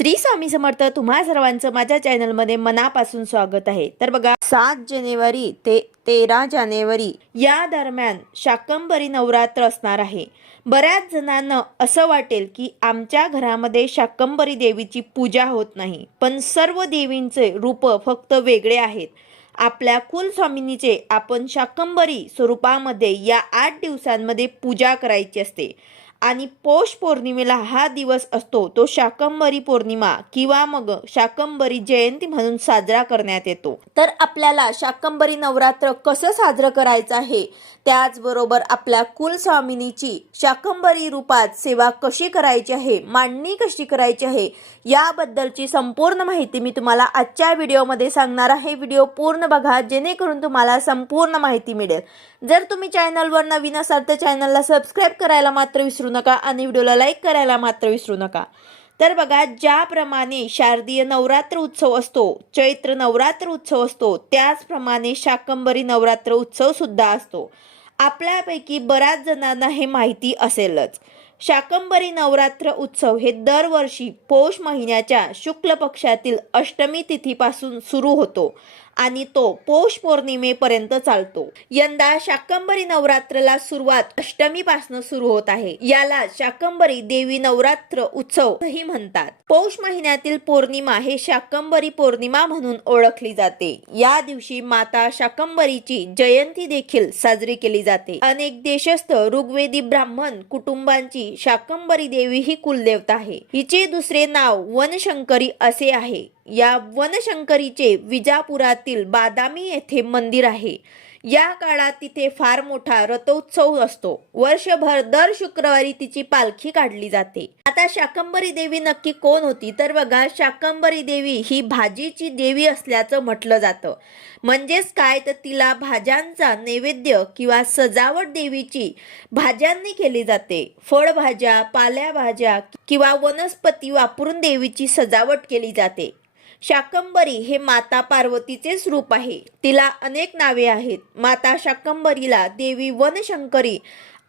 श्री स्वामी समर्थ तुम्हा सर्वांचं माझ्या चॅनलमध्ये मनापासून स्वागत आहे. तर बघा सात जानेवारी ते तेरा जानेवारी या दरम्यान शाकंभरी नवरात्र असणार आहे. बऱ्याच जणांना असं वाटेल की आमच्या घरामध्ये शाकंभरी देवीची पूजा होत नाही पण सर्व देवींचे रूप फक्त वेगळे आहेत. आपल्या कुलस्वामिनीचे आपण शाकंभरी स्वरूपामध्ये या आठ दिवसांमध्ये पूजा करायची असते. आणि पौष पौर्णिमेला हा दिवस असतो तो शाकंभरी पौर्णिमा किंवा मग शाकंभरी जयंती म्हणून साजरा करण्यात येतो. तर आपल्याला शाकंभरी नवरात्र कसं साजरं करायचं आहे? त्याचबरोबर आपल्या कुलस्वामिनीची शाकंभरी रूपात सेवा कशी करायची आहे? मांडणी कशी करायची आहे? याबद्दलची संपूर्ण माहिती मी तुम्हाला आजच्या व्हिडिओमध्ये सांगणार आहे. व्हिडिओ पूर्ण बघा जेणेकरून तुम्हाला संपूर्ण माहिती मिळेल. जर तुम्ही चॅनलवर नवीन असाल तर चॅनलला सबस्क्राईब करायला मात्र विसरू नका आणि व्हिडिओला लाईक करायला मात्र विसरू नका. तर बघा ज्याप्रमाणे शारदीय नवरात्र उत्सव असतो चैत्र नवरात्र उत्सव असतो त्याचप्रमाणे शाकंभरी नवरात्र उत्सव सुद्धा असतो. आपल्यापैकी बऱ्याच जणांना हे माहिती असेलच. शाकंभरी नवरात्र उत्सव हे दरवर्षी पौष महिन्याच्या शुक्ल पक्षातील अष्टमी तिथीपासून सुरू होतो. आणि तो पौष पौर्णिमेपर्यंत चालतो. यंदा शाकंबरी नवरात्रला सुरुवात अष्टमीपासून सुरू होत आहे. याला शाकंबरी देवी नवरात्र उत्सव ही म्हणतात. पौष महिन्यातील पौर्णिमा हे शाकंबरी पौर्णिमा म्हणून ओळखली जाते. या दिवशी माता शाकंबरीची जयंती देखील साजरी केली जाते. अनेक देशस्थ ऋग्वेदी ब्राह्मण कुटुंबांची शाकंबरी देवी ही कुलदेवता आहे. हिचे दुसरे नाव वनशंकरी असे आहे. या वनशंकरीचे विजापुरातील बादामी येथे मंदिर आहे. या काळात तिथे फार मोठा रथोत्सव असतो. वर्षभर दर शुक्रवारी तिची पालखी काढली जाते. आता शाकंभरी देवी नक्की कोण होती? तर बघा शाकंभरी देवी ही भाजीची देवी असल्याचं म्हटलं जातं. म्हणजेच काय? तर तिला भाज्यांचा नैवेद्य किंवा सजावट देवीची भाज्यांनी केली जाते. फळभाज्या पाल्याभाज्या किंवा वनस्पती वापरून देवीची सजावट केली जाते. शाकंबरी हे माता पार्वतीचेच रूप आहे. तिला अनेक नावे आहेत. माता शाकंबरीला देवी वनशंकरी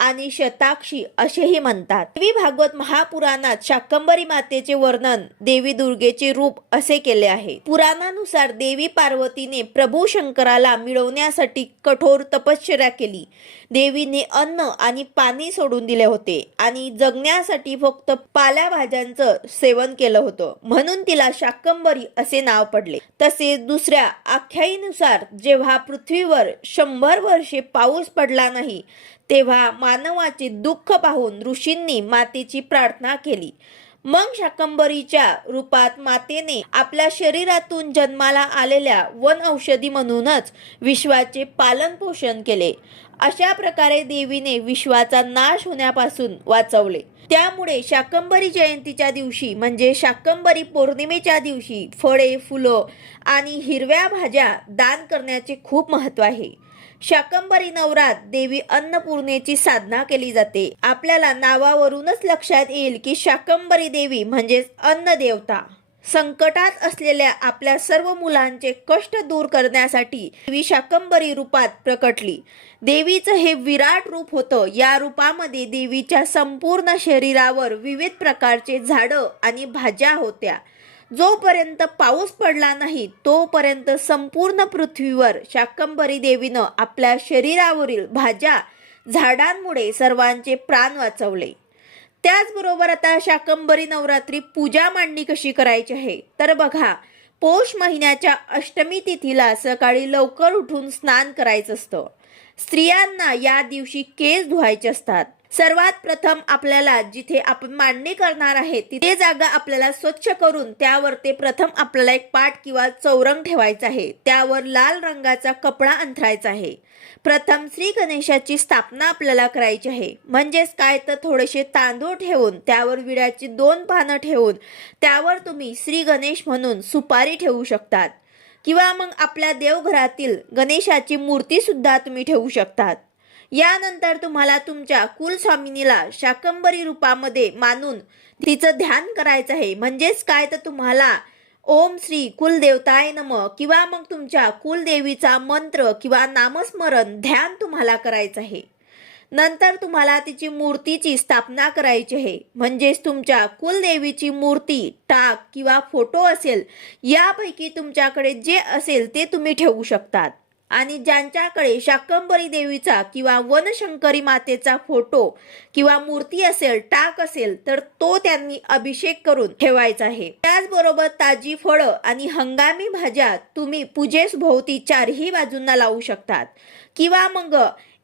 आणि शताक्षी असेही म्हणतात. देवी भागवत महापुराणात शाकंभरी मातेचे वर्णन देवी दुर्गेचे रूप असे केले आहे. पुराणानुसार देवी पार्वतीने प्रभू शंकराला मिळवण्यासाठी कठोर तपश्चर्या केली. देवीने अन्न आणि पाणी सोडून दिले होते आणि जगण्यासाठी फक्त पाल्याभाज्यांचं सेवन केलं होतं. म्हणून तिला शाकंभरी असे नाव पडले. तसेच दुसऱ्या आख्यायीनुसार जेव्हा पृथ्वीवर शंभर वर्षे पाऊस पडला नाही तेव्हा मानवाचे दुःख पाहून ऋषींनी मातेची प्रार्थना केली. मग शाकंभरीच्या रूपात मातेने आपल्या शरीरातून जन्माला आलेल्या वन औषधी म्हणूनच विश्वाचे पालन पोषण केले. अशा प्रकारे देवीने विश्वाचा नाश होण्यापासून वाचवले. त्यामुळे शाकंभरी जयंतीच्या दिवशी म्हणजे शाकंभरी पौर्णिमेच्या दिवशी फळे फुलं आणि हिरव्या भाज्या दान करण्याचे खूप महत्त्व आहे. शाकंभरी नवरात देवी अन्नपूर्णेची साधना केली जाते. आपल्याला नावावरूनच लक्षात येईल की शाकंभरी देवी म्हणजेच अन्न देवता संकटात असलेल्या आपल्या सर्व मुलांचे कष्ट दूर करण्यासाठी देवी शाकंभरी रूपात प्रकटली. देवीचं हे विराट रूप होतं. या रूपामध्ये देवीच्या संपूर्ण शरीरावर विविध प्रकारचे झाडं आणि भाज्या होत्या. जोपर्यंत पाऊस पडला नाही तोपर्यंत संपूर्ण पृथ्वीवर शाकंभरी देवीनं आपल्या शरीरावरील भाज्या झाडांमुळे सर्वांचे प्राण वाचवले. त्याचबरोबर आता शाकंभरी नवरात्री पूजा मांडणी कशी करायची आहे? तर बघा पौष महिन्याच्या अष्टमी तिथीला सकाळी लवकर उठून स्नान करायचं असतं. स्त्रियांना या दिवशी केस धुवायचे असतात. सर्वात प्रथम आपल्याला जिथे आपण मांडणी करणार आहे तिथे जागा आपल्याला स्वच्छ करून त्यावर ते प्रथम आपल्याला एक पाट किंवा चौरंग ठेवायचा आहे. त्यावर लाल रंगाचा कपडा अंथरायचा आहे. प्रथम श्री गणेशाची स्थापना आपल्याला करायची आहे. म्हणजेच काय? तर थोडेसे तांदूळ ठेवून त्यावर विड्याची दोन पानं ठेवून त्यावर तुम्ही श्री गणेश म्हणून सुपारी ठेवू शकतात. किंवा मग आपल्या देवघरातील गणेशाची मूर्ती सुद्धा तुम्ही ठेवू शकतात. यानंतर तुम्हाला तुमच्या कुलस्वामिनीला शाकंभरी रूपामध्ये मानून तिचं ध्यान करायचं आहे. म्हणजेच काय? तर तुम्हाला ओम श्री कुलदेवताय नम किंवा मग तुमच्या कुलदेवीचा मंत्र किंवा नामस्मरण ध्यान तुम्हाला करायचं आहे. नंतर तुम्हाला तिची मूर्तीची स्थापना करायची आहे. म्हणजेच तुमच्या कुलदेवीची मूर्ती टाक किंवा फोटो असेल यापैकी तुमच्याकडे जे असेल ते तुम्ही ठेवू शकतात. आणि ज्यांच्याकडे शाकंबरी देवीचा किंवा वनशंकरी मातेचा फोटो किंवा मूर्ती असेल टाक असेल तर तो त्यांनी अभिषेक करून ठेवायचा आहे. त्याचबरोबर ताजी फळं आणि हंगामी भाज्या तुम्ही पूजेस भोवती चारही बाजूंना लावू शकतात. किंवा मग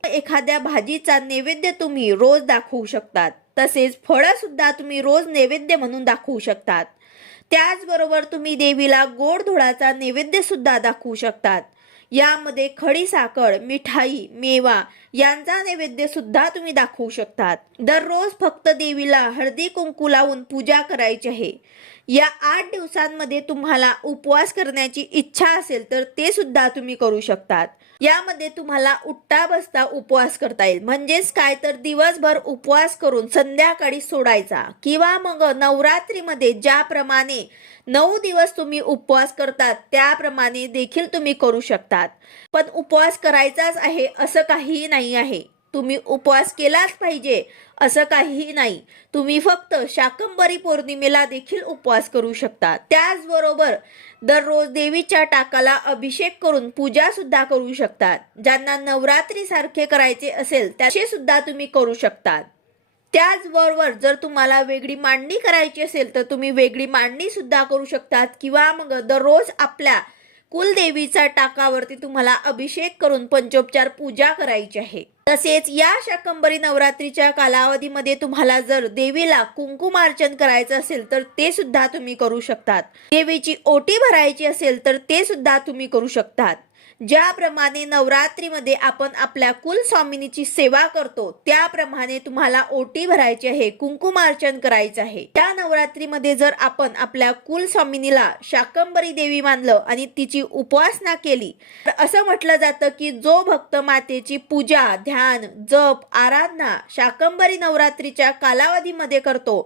एखाद्या भाजीचा नैवेद्य तुम्ही रोज दाखवू शकतात. तसेच फळं सुद्धा तुम्ही रोज नैवेद्य म्हणून दाखवू शकतात. त्याचबरोबर तुम्ही देवीला गोड धुळाचा नैवेद्य सुद्धा दाखवू शकतात. यामध्ये खडी साखर मिठाई मेवा यांचा नैवेद्य सुद्धा तुम्ही दाखवू शकतात. दररोज फक्त देवीला हळदी कुंकू लावून पूजा करायची आहे. या आठ दिवसांमध्ये तुम्हाला उपवास करण्याची इच्छा असेल तर ते सुद्धा तुम्ही करू शकतात. यामध्ये तुम्हाला उठता बसता उपवास करता येईल. म्हणजेच काय तर दिवसभर उपवास करून संध्याकाळी सोडायचा. किंवा मग नवरात्रीमध्ये ज्याप्रमाणे नऊ दिवस तुम्ही उपवास करतात त्याप्रमाणे देखील तुम्ही करू शकतात. पण उपवास करायचाच आहे असं काहीही नाही आहे. तुम्ही उपवास केलाच पाहिजे असं काहीही नाही. तुम्ही फक्त शाकंबरी पौर्णिमेला देखील उपवास करू शकता. त्याचबरोबर दररोज देवीच्या टाकाला अभिषेक करून पूजा सुद्धा करू शकतात ज्यांना नवरात्री सारखे करायचे असेल त्याचे सुद्धा तुम्ही करू शकतात त्याचबरोबर जर तुम्हाला वेगळी मांडणी करायची असेल तर तुम्ही वेगळी मांडणी सुद्धा करू शकतात. किंवा मग दररोज आपल्या कुलदेवीचा टाकावरती तुम्हाला अभिषेक करून पंचोपचार पूजा करायची आहे. तसेच या शाकंबरी नवरात्रीच्या कालावधीमध्ये तुम्हाला जर देवीला कुंकुमार्चन करायचं असेल तर ते सुद्धा तुम्ही करू शकतात. देवीची ओटी भरायची असेल तर ते सुद्धा तुम्ही करू शकतात. ज्याप्रमाणे नवरात्रीमध्ये आपण आपल्या कुलस्वामिनीची सेवा करतो त्याप्रमाणे तुम्हाला ओटी भरायची आहे कुंकुमार्चन करायचं आहे. त्या नवरात्रीमध्ये जर आपण आपल्या कुलस्वामिनीला शाकंबरी देवी मानलं आणि तिची उपासना केली तर असं म्हटलं जातं की जो भक्त मातेची पूजा ध्यान जप आराधना शाकंबरी नवरात्रीच्या कालावधीमध्ये करतो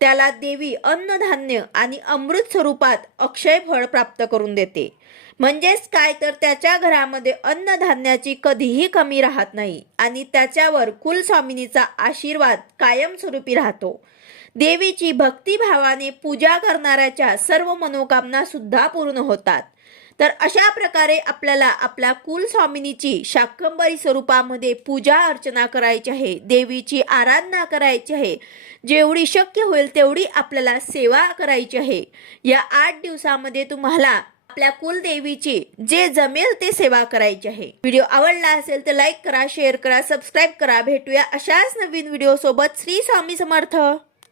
त्याला देवी अन्नधान्य आणि अमृत स्वरूपात अक्षय फळ प्राप्त करून देते. म्हणजेच काय तर त्याच्या घरामध्ये अन्नधान्याची कधीही कमी राहत नाही आणि त्याच्यावर कुलस्वामिनीचा आशीर्वाद कायमस्वरूपी राहतो. देवीची भक्तिभावाने पूजा करणाऱ्याच्या सर्व मनोकामना सुद्धा पूर्ण होतात. तर अशा प्रकारे आपल्याला आपल्या कुलस्वामिनीची शाकंबरी स्वरूपामध्ये पूजा अर्चना करायची आहे देवीची आराधना करायची आहे जेवढी शक्य होईल तेवढी आपल्याला सेवा करायची आहे. या आठ दिवसामध्ये तुम्हाला आपल्या कुलदेवीची जे जमेल ते सेवा करायची आहे. व्हिडिओ आवडला असेल तर लाईक करा शेअर करा सबस्क्राईब करा. भेटूया अशाच नवीन व्हिडिओ सोबत. श्री स्वामी समर्थ.